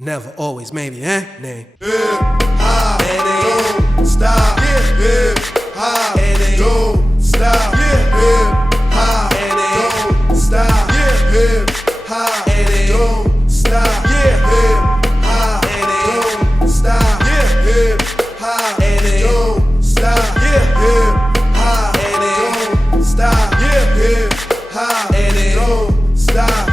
Never, always, maybe, name. Hip-hop, don't stop. Hip-hop, don't stop. Hip-hop, don't stop. Hip-hop, don't stop. Hip-hop, don't stop. Hip-hop, don't stop. Hip-hop, don't stop. Hip-hop, don't stop. Hip-hop, don't stop.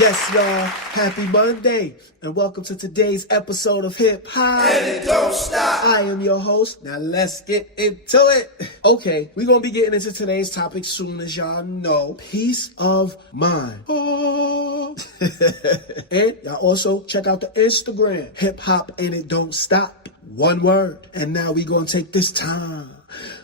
Yes, y'all. Happy Monday, and welcome to today's episode of Hip Hop. And it don't stop. I am your host. Now let's get into it. Okay, we're gonna be getting into today's topic soon, as y'all know. Peace of mind. Oh. And y'all also check out the Instagram, Hip Hop and It Don't Stop. One word. And now we gonna take this time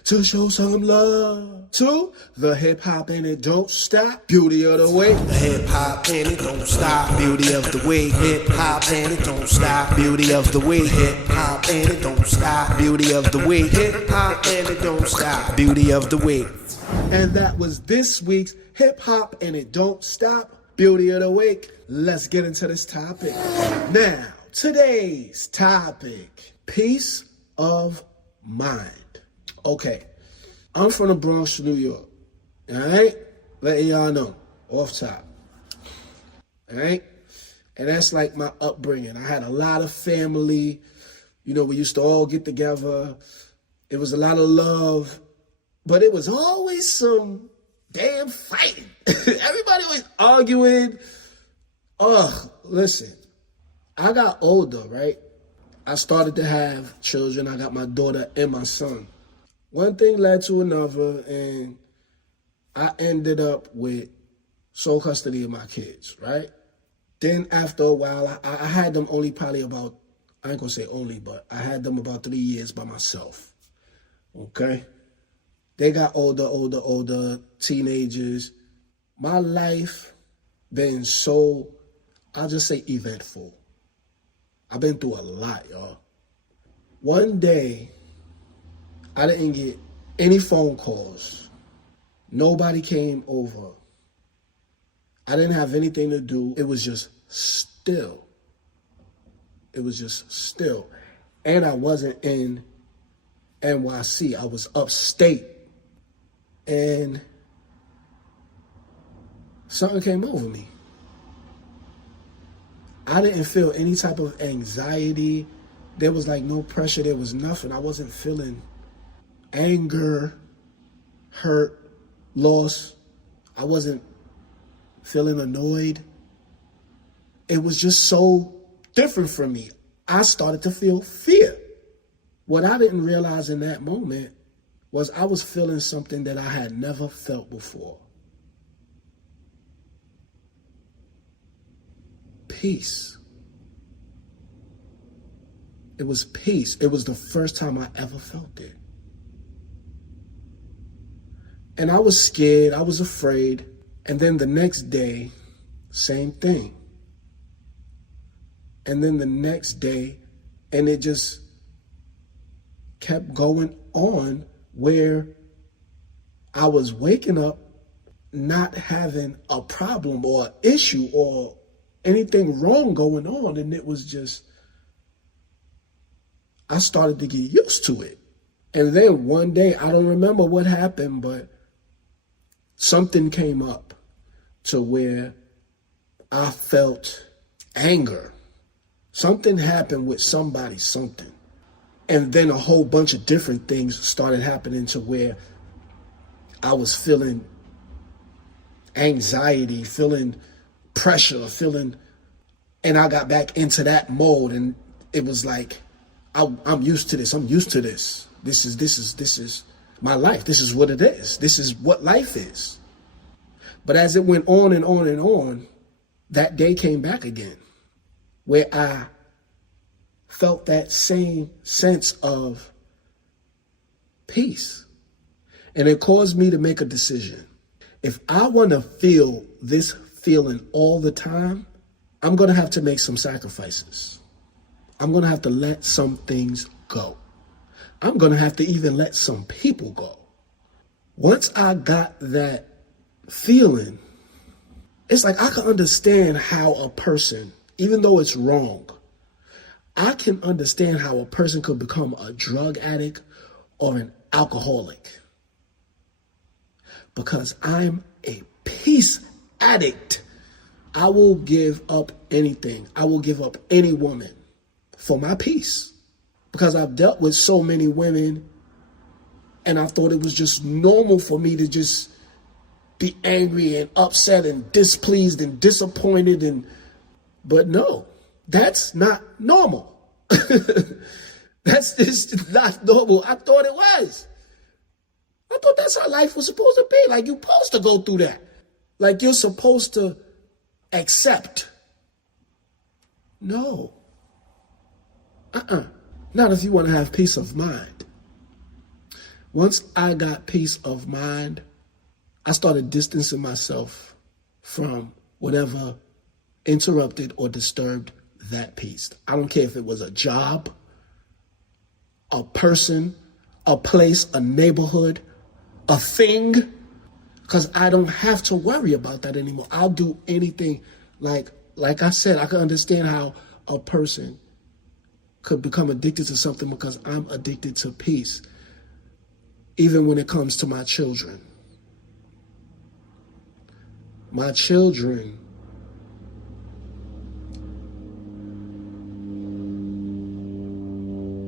to show some love to the Hip Hop and It Don't Stop beauty of the week. The hip hop and it don't stop. Beauty of the week. Hip hop and it don't stop. Beauty of the week. Hip hop and it don't stop. Beauty of the week. Hip hop and it don't stop. Beauty of the week. And that was this week's Hip Hop and It Don't Stop beauty of the week. Let's get into this topic. Now, today's topic, peace of mind. Okay, I'm from the Bronx, New York. All right? Letting y'all know, off top. All right? And that's like my upbringing. I had a lot of family. You know, we used to all get together. It was a lot of love. But it was always some damn fighting. Everybody was arguing. Ugh, listen. I got older, right? I started to have children. I got my daughter and my son. One thing led to another, and I ended up with sole custody of my kids, right? Then after a while, I had them only probably about, I ain't gonna say only, but I had them about 3 years by myself, okay? They got older, teenagers. My life been so, I'll just say eventful. I've been through a lot, y'all. One day, I didn't get any phone calls. Nobody came over. I didn't have anything to do. It was just still. It was just still. And I wasn't in NYC. I was upstate. And something came over me. I didn't feel any type of anxiety. There was like no pressure. There was nothing. I wasn't feeling anger, hurt, loss. I wasn't feeling annoyed. It was just so different from me. I started to feel fear. What I didn't realize in that moment was I was feeling something that I had never felt before. Peace. It was peace. It was the first time I ever felt it. And I was scared, I was afraid. And then the next day, same thing. And then the next day, and it just kept going on where I was waking up not having a problem or an issue or anything wrong going on. And it was just, I started to get used to it. And then one day, I don't remember what happened, but something came up to where I felt anger. Something happened with somebody, something. And then a whole bunch of different things started happening to where I was feeling anxiety, feeling pressure, and I got back into that mode, and it was like, I'm used to this. I'm used to this. This is my life. This is what it is. This is what life is. But as it went on and on and on, that day came back again, where I felt that same sense of peace. And it caused me to make a decision. If I want to feel this feeling all the time, I'm going to have to make some sacrifices. I'm going to have to let some things go. I'm going to have to even let some people go. Once I got that feeling, It's like I can understand how a person, even though it's wrong, I can understand how a person could become a drug addict or an alcoholic. Because I'm a peace addict. I will give up anything. I will give up any woman for my peace. Because I've dealt with so many women and I thought it was just normal for me to just be angry and upset and displeased and disappointed. But no, that's not normal. That's just not normal. I thought it was. I thought that's how life was supposed to be. Like, you're supposed to go through that. Like, you're supposed to accept. No. Not if you want to have peace of mind. Once I got peace of mind, I started distancing myself from whatever interrupted or disturbed that peace. I don't care if it was a job, a person, a place, a neighborhood, a thing, because I don't have to worry about that anymore. I'll do anything. Like I said, I can understand how a person could become addicted to something because I'm addicted to peace, even when it comes to my children. My children,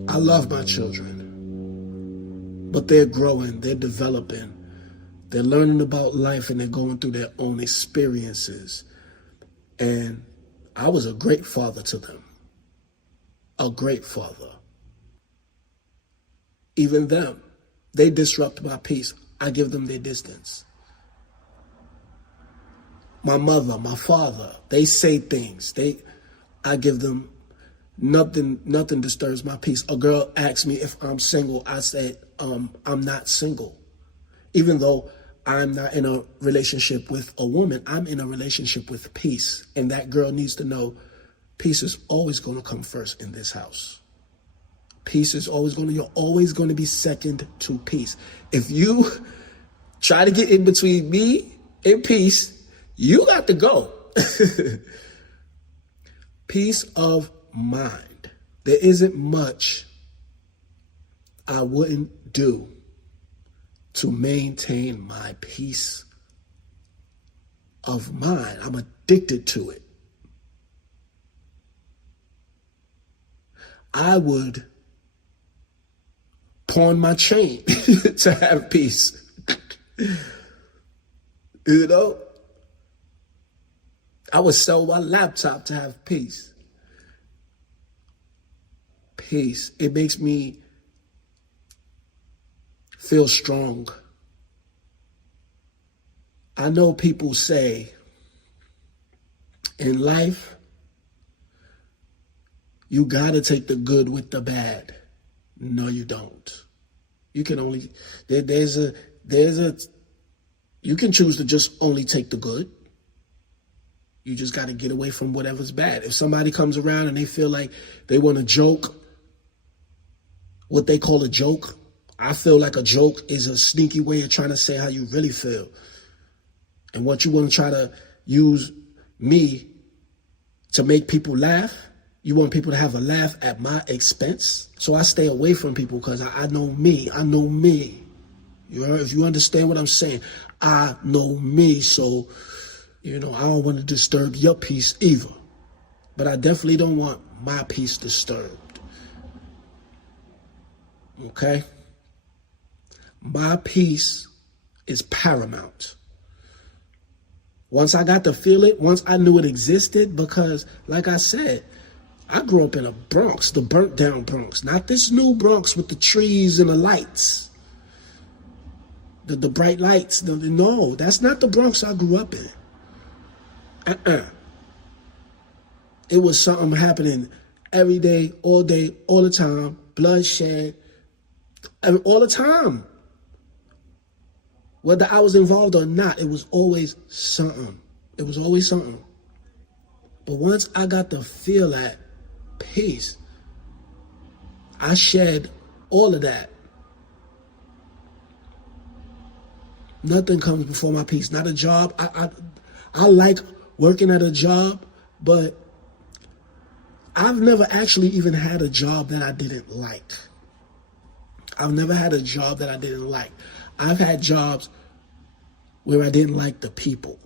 I love my children, but they're growing, they're developing, they're learning about life, and they're going through their own experiences. And I was a great father to them, a great father. Even them, they disrupt my peace. I give them their distance. My mother, my father, they say things. I give them nothing disturbs my peace. A girl asks me if I'm single. I say, I'm not single. Even though I'm not in a relationship with a woman, I'm in a relationship with peace. And that girl needs to know peace is always going to come first in this house. Peace is you're always going to be second to peace. If you try to get in between me and peace, you got to go. Peace of mind. There isn't much I wouldn't do to maintain my peace of mind. I'm addicted to it. I would pawn my chain to have peace. You know? I would sell my laptop to have peace. Peace. It makes me feel strong. I know people say in life, you gotta take the good with the bad. No, you don't. You can only, you can choose to just only take the good. You just got to get away from whatever's bad. If somebody comes around and they feel like they want to joke, what they call a joke, I feel like a joke is a sneaky way of trying to say how you really feel. And what you want to try to use me to make people laugh, you want people to have a laugh at my expense. So I stay away from people because I know me. I know me. If you understand what I'm saying, I know me. So, I don't want to disturb your peace either. But I definitely don't want my peace disturbed. Okay? My peace is paramount. Once I got to feel it, once I knew it existed, because like I said, I grew up in a Bronx, the burnt down Bronx, not this new Bronx with the trees and the lights, the bright lights. No, that's not the Bronx I grew up in. It was something happening every day, all the time, bloodshed, all the time. Whether I was involved or not, it was always something. It was always something. But once I got to feel that peace, I shed all of that. Nothing comes before my peace. Not a job. I like working at a job, but I've never actually even had a job that I didn't like. I've never had a job that I didn't like. I've had jobs where I didn't like the people.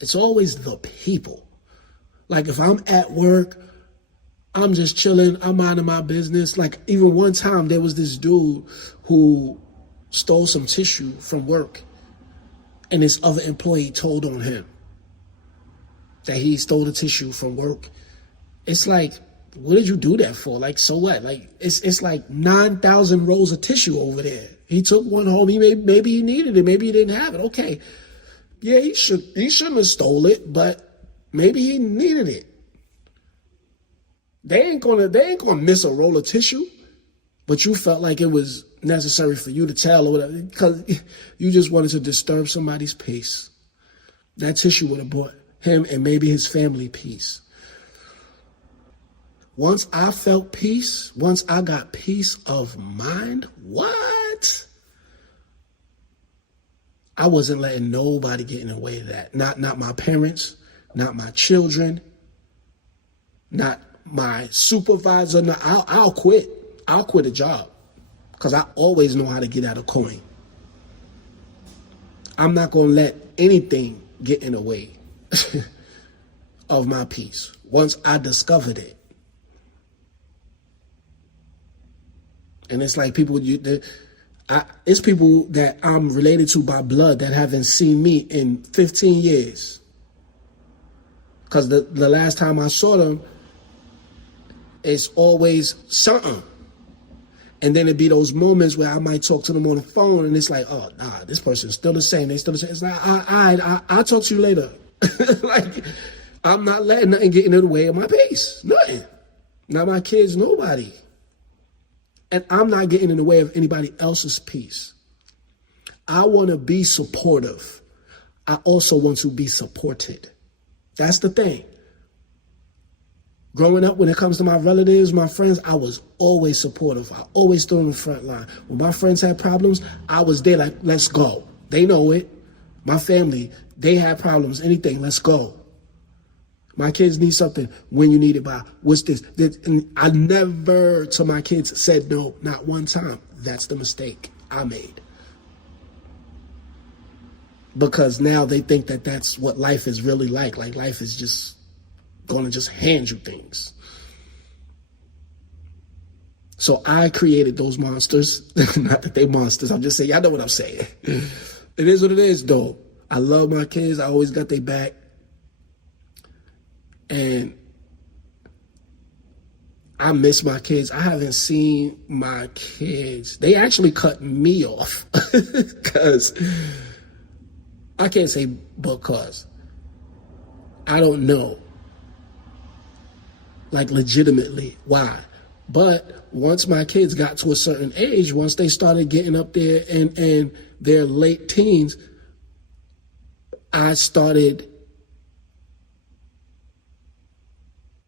It's always the people. Like if I'm at work, I'm just chilling, I'm minding my business. Like even one time there was this dude who stole some tissue from work and this other employee told on him that he stole the tissue from work. It's like, what did you do that for? Like, so what? Like, it's like 9,000 rolls of tissue over there. He took one home. Maybe he needed it. Maybe he didn't have it. Okay. Yeah, he shouldn't have stole it, but maybe he needed it. They ain't gonna miss a roll of tissue, but you felt like it was necessary for you to tell or whatever, because you just wanted to disturb somebody's peace. That tissue would have brought him and maybe his family peace. Once I felt peace, once I got peace of mind, what? I wasn't letting nobody get in the way of that. Not my parents, not my children, not my supervisor. No, I'll quit. I'll quit a job because I always know how to get out of coin. I'm not going to let anything get in the way of my peace once I discovered it. And it's like it's people that I'm related to by blood that haven't seen me in 15 years. Because the last time I saw them, it's always something. And then it'd be those moments where I might talk to them on the phone and it's like, oh, nah, this person's still the same. They still the same. It's like, I'll talk to you later. Like, I'm not letting nothing get in the way of my peace. Nothing. Not my kids, nobody. And I'm not getting in the way of anybody else's peace. I want to be supportive. I also want to be supported. That's the thing. Growing up, when it comes to my relatives, my friends, I was always supportive. I always stood on the front line. When my friends had problems, I was there like, let's go. They know it. My family, they had problems, anything, let's go. My kids need something. When you need it by, what's this? And I never to my kids said no, not one time. That's the mistake I made. Because now they think that that's what life is really like. Like life is just going to just hand you things. So I created those monsters. Not that they monsters. I'm just saying, y'all know what I'm saying. It is what it is, though. I love my kids. I always got their back. And I miss my kids. I haven't seen my kids. They actually cut me off because I can't say because I don't know, like legitimately why. But once my kids got to a certain age, once they started getting up there in their late teens, I started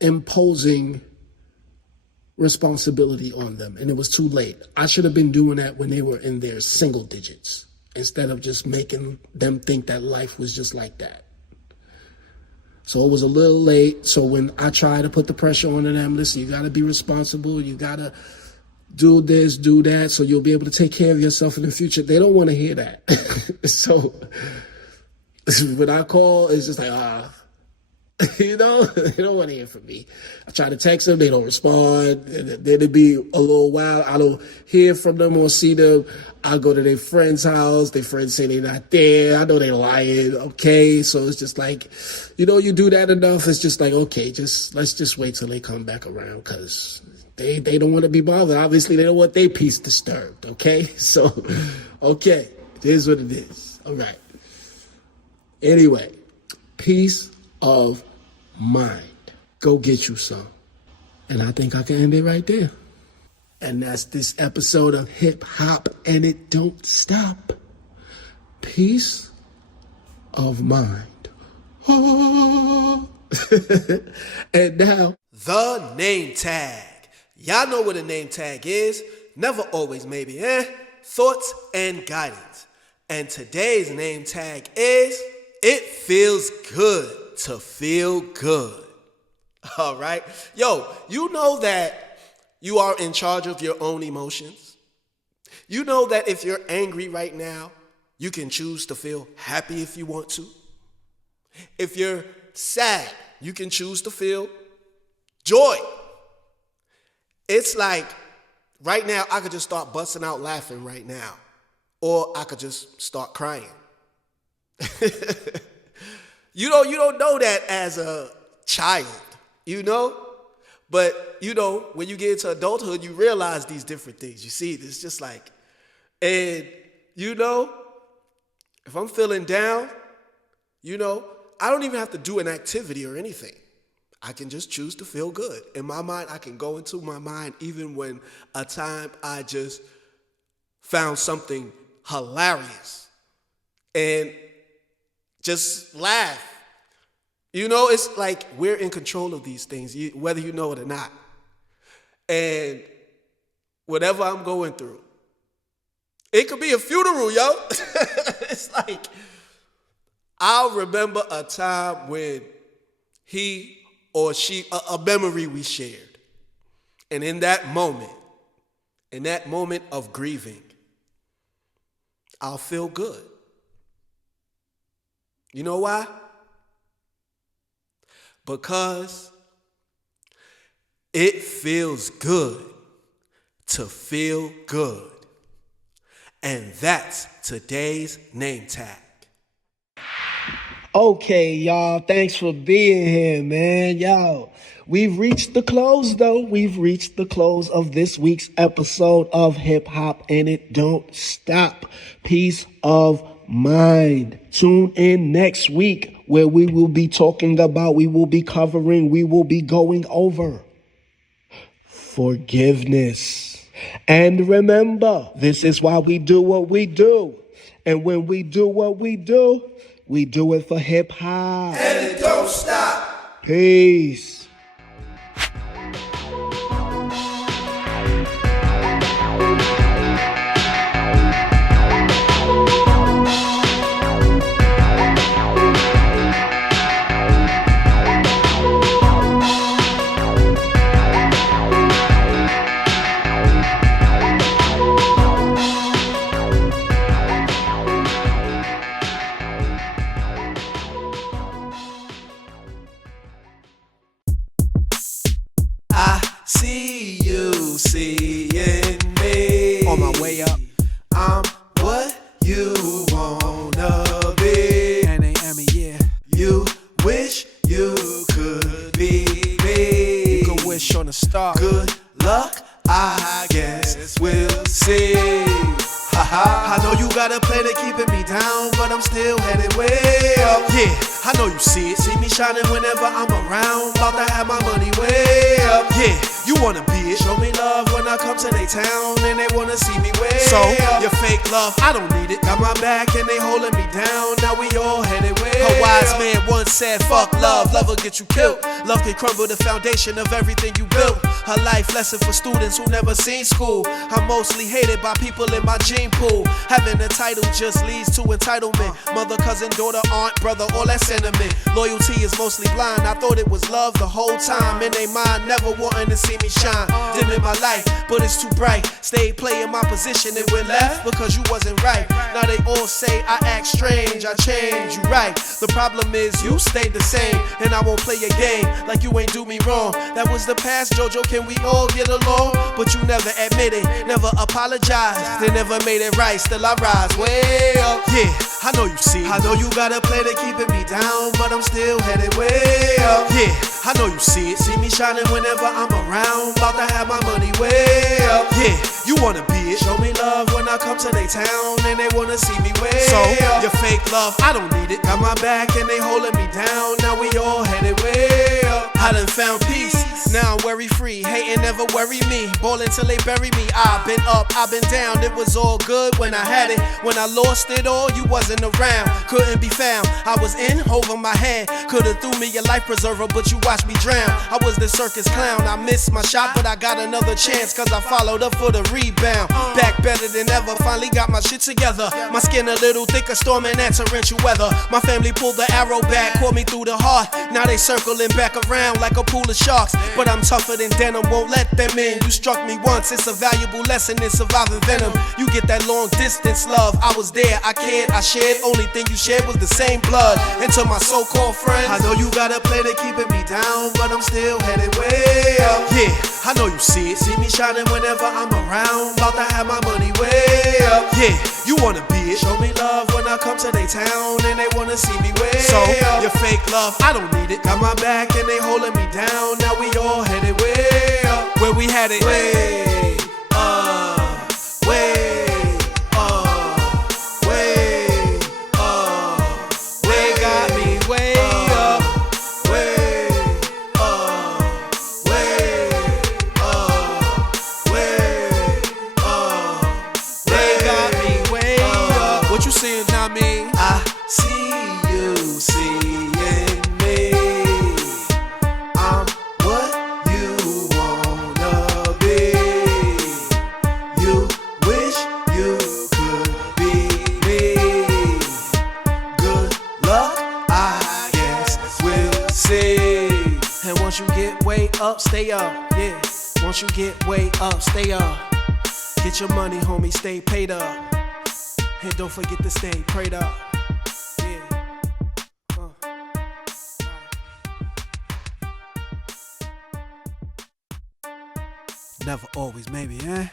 imposing responsibility on them, and it was too late. I should have been doing that when they were in their single digits instead of just making them think that life was just like that. So it was a little late. So when I try to put the pressure on them, listen, you got to be responsible. You got to do this, do that, so you'll be able to take care of yourself in the future. They don't want to hear that. So when I call, it's just like, you know, they don't want to hear from me. I try to text them, they don't respond. And then it'd be a little while. I don't hear from them or see them. I go to their friend's house. Their friends say they're not there. I know they're lying. Okay. So it's just like, you know, you do that enough. It's just like, okay, let's just wait till they come back around because they don't want to be bothered. Obviously, they don't want their peace disturbed. Okay. So, okay. It is what it is. All right. Anyway, peace of mind. Go get you some. And I think I can end it right there. And that's this episode of Hip Hop and It Don't Stop. Peace of mind. Oh. And now, the name tag. Y'all know what a name tag is. Never always maybe, thoughts and guidance. And today's name tag is It feels good to feel good. All right? Yo, you know that you are in charge of your own emotions? You know that if you're angry right now, you can choose to feel happy if you want to. If you're sad, you can choose to feel joy. It's like right now I could just start busting out laughing right now, or I could just start crying. You don't know that as a child, But, when you get into adulthood, you realize these different things. You see, it's just like, and, if I'm feeling down, I don't even have to do an activity or anything. I can just choose to feel good. In my mind, I can go into my mind even when a time I just found something hilarious and just laugh. It's like we're in control of these things, whether you know it or not. And whatever I'm going through, it could be a funeral, yo. It's like, I'll remember a time when he or she, a memory we shared. And in that moment of grieving, I'll feel good. You know why? Because it feels good to feel good. And that's today's name tag. Okay, y'all. Thanks for being here, man. Yo, we've reached the close, though. We've reached the close of this week's episode of Hip Hop and It Don't Stop. Peace of mind. Tune in next week where we will be going over forgiveness. And remember, this is why we do what we do. And when we do what we do it for hip hop. And it don't stop. Peace. See you seeing me. On my way up. I'm what you wanna be. NAME, yeah. You wish you could be me. You can wish on a star. Good luck, I guess we'll see. I know you got a plan to keeping me down, but I'm still headed way up. Yeah, I know you see it. See me shining whenever I'm around. About to have my money way up. Yeah, you wanna be it. Show me love when I come to they town, and they wanna see me way So, up. Your fake love, I don't need it. Got my back and they holding me down. Now we all headed way up. A wise man once said, fuck love, love will get you killed. Love can crumble the foundation of everything you built. A life lesson for students who never seen school. I'm mostly hated by people in my gene pool. Having a title just leads to entitlement. Mother, cousin, daughter, aunt, brother, all that sentiment. Loyalty is mostly blind. I thought it was love the whole time. In their mind, never wanting to see me shine. Dim in my life, but it's too bright. Stayed playing my position and went left because you wasn't right. Now they all say I act strange, I change, you right. The problem is you stayed the same, and I won't play your game like you ain't do me wrong. That was the past, Jojo, can we all get along? But you never admit it, never apologized. They never made it right, still I rise way up. Yeah, I know you see. I know you got a plan to keeping me down, but I'm still headed way up. Yeah, I know you see it. See me shining whenever I'm around. About to have my money way up. Yeah, you wanna be it. Show me love when I come to they town, and they wanna see me way up. Your fake love, I don't need it. Got my back and they holding me down. Now we all headed way up. I done found peace, now I'm worry free. Hating never worry me, ballin' till they bury me. I've been up, I've been down, it was all good when I had it. When I lost it all, you wasn't around, couldn't be found. I was in over my head, could've threw me a life preserver, but you watched me drown. I was the circus clown, I missed my shot, but I got another chance, cause I followed up for the rebound. Back better than ever, finally got my shit together. My skin a little thicker, storming that torrential weather. My family pulled the arrow back, caught me through the heart. Now they circling back around like a pool of sharks. But I'm tougher than denim, won't let them in. You struck me once, it's a valuable lesson in surviving venom. You get that long distance love, I was there, I cared, I shared. Only thing you shared was the same blood. And to my so-called friends, I know you got a play to keeping me down, but I'm still headed way up. Yeah, I know you see it, see me shining whenever I'm around. About to have my money way up. Yeah, you wanna be it. Show me love when I come to they town, and they wanna see me way up. So, your fake love, I don't need it. Got my back and they holding me down. Now we all headed way up. Where we had it way up, way up, way up. They got me way up, way up, way up, way up. They got me way up. What you seeing, not me? I see you seeing me. I'm what you wanna be. You wish you could be me. Good luck, I guess we'll see. And once you get way up, stay up. Yeah. Once you get way up, stay up. Get your money, homie, stay paid up. And don't forget to stay prayed up. Never always, maybe, eh?